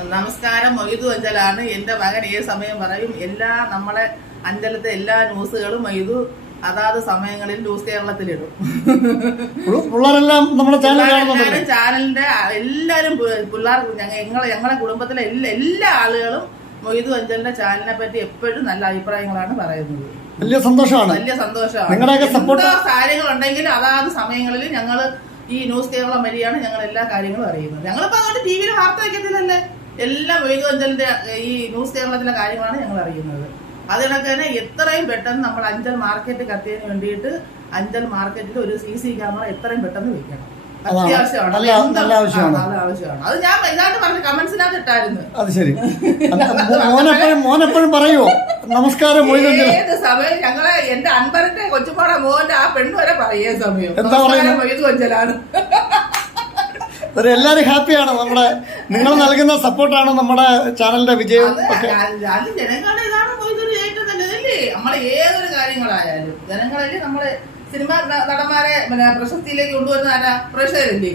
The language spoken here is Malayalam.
നമസ്കാരം മൊയ്തു അഞ്ചലാണ്. എന്റെ മകൻ ഏത് സമയം പറയും? എല്ലാ നമ്മളെ അഞ്ചലത്തെ എല്ലാ ന്യൂസുകളും മൊയ്തു അതാത് സമയങ്ങളിൽ ന്യൂസ് കേരളത്തിലിടും. പിള്ളേരെല്ലാം നമ്മുടെ ചാനൽ എല്ലാവരും ചാനലിന്റെ എല്ലാരും പി- പിള്ളേർ ഞങ്ങൾ ഞങ്ങളെ ഞങ്ങളെ കുടുംബത്തിലെ എല്ലാ എല്ലാ ആളുകളും മൊയ്തു അഞ്ചലിന്റെ ചാനലിനെ പറ്റി എപ്പോഴും നല്ല അഭിപ്രായങ്ങളാണ് പറയുന്നത്. വലിയ സന്തോഷമാണ്. വലിയ സന്തോഷമാണ്. നിങ്ങളുടെയൊക്കെ സപ്പോർട്ട് കാര്യങ്ങൾ ഉണ്ടെങ്കിൽ അതാത് സമയങ്ങളിൽ ഞങ്ങൾ ഈ ന്യൂസ് കേരളം വഴിയാണ് ഞങ്ങൾ എല്ലാ കാര്യങ്ങളും അറിയുന്നത്. ഞങ്ങളിപ്പോ അങ്ങോട്ട് ടി വിയിൽ വാർത്ത വയ്ക്കത്തില്ലല്ലേ എല്ലാം വൈകു അഞ്ചലിന്റെ ഈ ന്യൂസ് കേരളത്തിലെ കാര്യമാണ് ഞങ്ങൾ അറിയുന്നത്. അത് കണക്ക് തന്നെ എത്രയും പെട്ടെന്ന് നമ്മൾ അഞ്ചൽ മാർക്കറ്റ് കത്തിയതിന് വേണ്ടിയിട്ട് അഞ്ചൽ മാർക്കറ്റിൽ ഒരു സി സി ക്യാമറ എത്രയും പെട്ടെന്ന് വെക്കണം. അത്യാവശ്യമാണ്. അത് ആവശ്യമാണ്. അത് ഞാൻ ഇതായിട്ട് പറഞ്ഞ കമന്റ്സിനകത്ത് ഇട്ടായിരുന്നു. അത് ശരി. മോനെപ്പോഴും പറയുമോ നമസ്കാരം ഏത് സമയം? ഞങ്ങളെ എന്റെ അൻപരന്റെ കൊച്ചുമോടെ മോന്റെ ആ പെണ്ണ് വരെ പറയേ സമയം. എന്താ? മൊയ്തു അഞ്ചലാണ്. ഒരു എല്ലാരും ഹാപ്പിയാണ്. നമ്മുടെ നിങ്ങൾ നൽകുന്ന സപ്പോർട്ടാണ് നമ്മുടെ ചാനലിന്റെ വിജയം ഒക്കെ. നമ്മളെ ഏതൊരു കാര്യങ്ങളായാലും ജനങ്ങളല്ലേ നമ്മൾ സിനിമ നടന്മാരെ പ്രശസ്തിയിലേക്ക് കൊണ്ടുവരുന്ന ആരാ? പ്രേക്ഷകരല്ലേ?